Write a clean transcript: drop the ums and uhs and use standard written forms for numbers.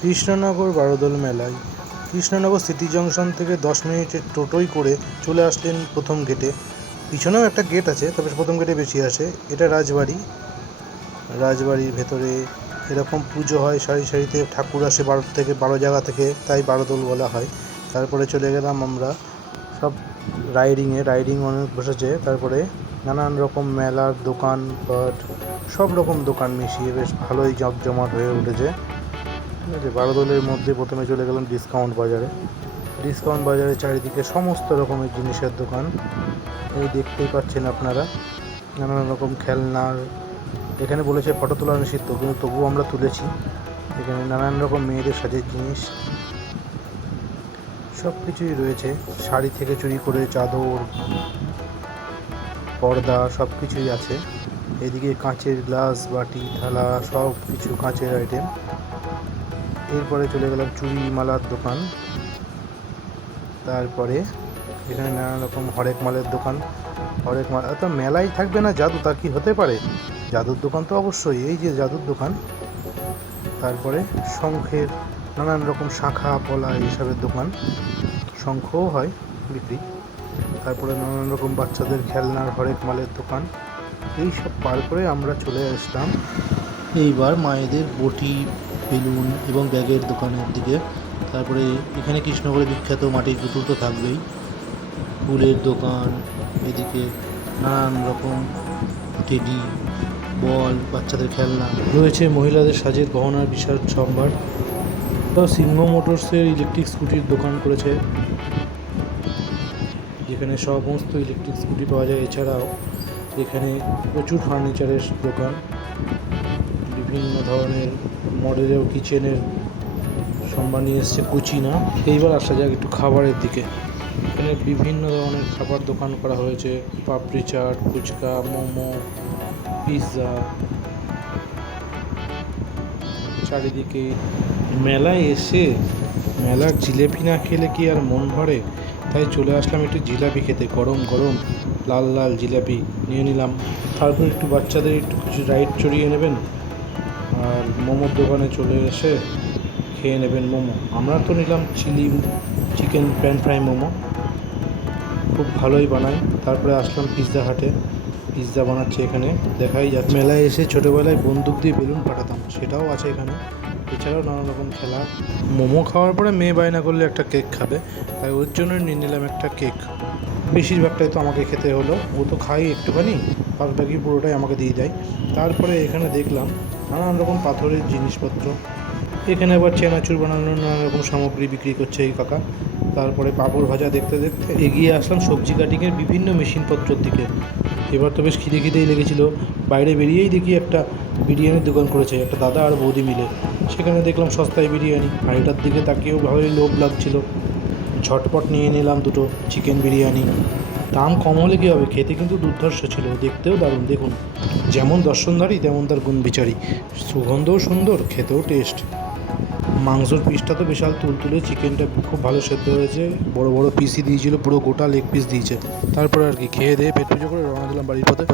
কৃষ্ণনগর বারোদোল মেলায় Krishnanagar city junction থেকে 10 মিনিটের টোটোয় করে চলে আসলেন প্রথম গেটে। পিছনেও একটা গেট আছে, তবে প্রথম গেটে বেশি আসে। এটা রাজবাড়ির ভেতরে এরকম পুজো হয়, সারি সারিতে ঠাকুর আসে 12 থেকে 12 জায়গা থেকে, তাই বারোদোল বলা হয়। তারপরে চলে গেলাম আমরা সব রাইডিং অনেক বসেছে। তারপরে নানান রকম মেলার দোকানপাট, সব রকম দোকান মিশিয়ে বেশ ভালোই জমজমাট হয়ে উঠেছে। ঠিক আছে, বারোদোলের মধ্যে প্রথমে চলে গেলাম ডিসকাউন্ট বাজারে চারিদিকে সমস্ত রকমের জিনিসের দোকান। এই দেখতেই পাচ্ছেন আপনারা, নানান রকম খেলনার। এখানে বলেছে ফটো তোলা নিষিদ্ধ, কিন্তু তবুও আমরা তুলেছি। এখানে নানান রকম মেয়েদের সাজের জিনিস সব কিছুই রয়েছে, শাড়ি থেকে চুরি করে চাদর, পর্দা সব কিছুই আছে। এদিকে কাঁচের গ্লাস, বাটি, থালা, সব কিছু কাঁচের আইটেম। এরপরে চলে গেলাম চুড়ি মালার দোকান। তারপরে এখানে নানা রকম হরেক মালের দোকান। হরেক মাল তো মেলায় থাকবে না জাদু, তা কি হতে পারে? জাদুর দোকান তো অবশ্যই, এই যে জাদুর দোকান। তারপরে শঙ্খের নানান রকম শাঁখা পলা এইসবের দোকান, শঙ্খও হয় বিক্রি। তারপরে নানান রকম বাচ্চাদের খেলনার হরেক মালের দোকান। এই সব পার করে আমরা চলে আসলাম এইবার মায়েদের বটি, বেলুন এবং ব্যাগের দোকানের দিকে। তারপরে এখানে কৃষ্ণনগরে বিখ্যাত মাটির পুতুল তো থাকবেই, ফুলের দোকান। এদিকে নানান রকম টেডি, বল, বাচ্চাদের খেলনা রয়েছে। মহিলাদের সাজের গহনার বিশাল সম্ভার। তো সিংহ মোটরসের ইলেকট্রিক স্কুটির দোকান করেছে, যেখানে সমস্ত ইলেকট্রিক স্কুটি পাওয়া যায়। এছাড়াও এখানে প্রচুর ফার্নিচারের দোকান, বিভিন্ন ধরনের মডেলের কিচেনের সম্ভার নিয়ে এসছে কুচিনা। এইবার আসা যাক একটু খাবারের দিকে। এখানে বিভিন্ন ধরনের খাবার দোকান করা হয়েছে, পাপড়ি চাট, ফুচকা, মোমো, পিৎজা। চারিদিকে মেলায় এসে মেলার জিলেপি না খেলে কি আর মন ভরে? তাই চলে আসলাম একটু জিলাপি খেতে। গরম গরম লাল লাল জিলাপি নিয়ে নিলাম। তারপর একটু বাচ্চাদের একটু কিছু রাইড চড়িয়ে নেবেন, আর মোমোর দোকানে চলে এসে খেয়ে নেবেন মোমো। আমরা তো নিলাম চিকেন প্যান ফ্রাই মোমো, খুব ভালোই বানায়। তারপরে আসলাম পিৎজা হাটে, পিৎজা বানাচ্ছে এখানে, দেখাই যাচ্ছে। মেলায় এসে ছোটোবেলায় বন্দুক দিয়ে বেলুন ফাটাতাম, সেটাও আছে এখানে। এছাড়াও নানা রকম খেলা। মোমো খাওয়ার পরে মেয়ে বায়না করলে একটা কেক খাবে, তাই ওর জন্য নিয়ে নিলাম একটা কেক। বেশিরভাগটাই তো আমাকে খেতে হলো, ও তো খাই একটুখানি, বাকি পুরোটাই আমাকে দিয়ে দেয়। তারপরে এখানে দেখলাম নানান রকম পাথরের জিনিসপত্র। এখানে আবার চেনাচুর বানানোর নানা রকম সামগ্রী বিক্রি করছে এই কাকা। তারপরে পাঁপড় ভাজা দেখতে দেখতে এগিয়ে আসলাম সবজি কাটিংয়ের বিভিন্ন মেশিনপত্রের দিকে। এবার তো বেশ খিদেই লেগেছিল। বাইরে বেরিয়েই দেখি একটা বিরিয়ানির দোকান করেছে একটা দাদা আর বৌদি মিলে। সেখানে দেখলাম সস্তায় বিরিয়ানি, হাঁড়িটার দিকে তাকিয়েও ভালোই লোভ লাগছিল। ঝটপট নিয়ে নিলাম দুটো চিকেন বিরিয়ানি। দাম কম হলে কী হবে, খেতে কিন্তু দুর্ধর্ষ ছিল, দেখতেও দারুণ। দেখুন, যেমন দর্শনধারী তেমন তার গুণ বিচারী, সুগন্ধও সুন্দর, খেতেও টেস্ট। মাংসর পিসটা তো বিশাল তুলতুলে, চিকেনটা খুব ভালো সেদ্ধ হয়েছে, বড় বড় পিসই দিয়েছিল, পুরো গোটা লেগ পিস দিয়েছে। তারপর আর কি খেয়ে দিয়ে পেট পুজো করে রওনা দিলাম বাড়ির পথে।